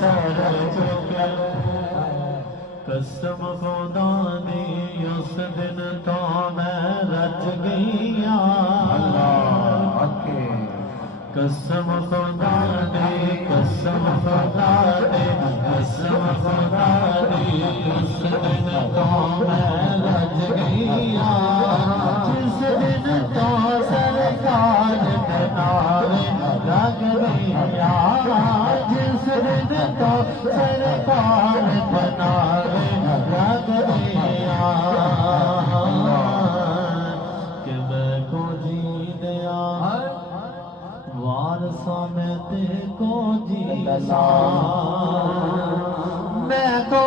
سر چکے قسم خدا دی اس دن تو میں رچ گیا قسم خدا دی قسم خدا دی قسم خدا دی اس دن تو میں رچ گیا جس دن تو سرکار کنارے لگ گیا جس دن تو سرکار کنارے لگ گیا کہ میں کو جی دیا وارثہ میں تے کو جیلا میں کو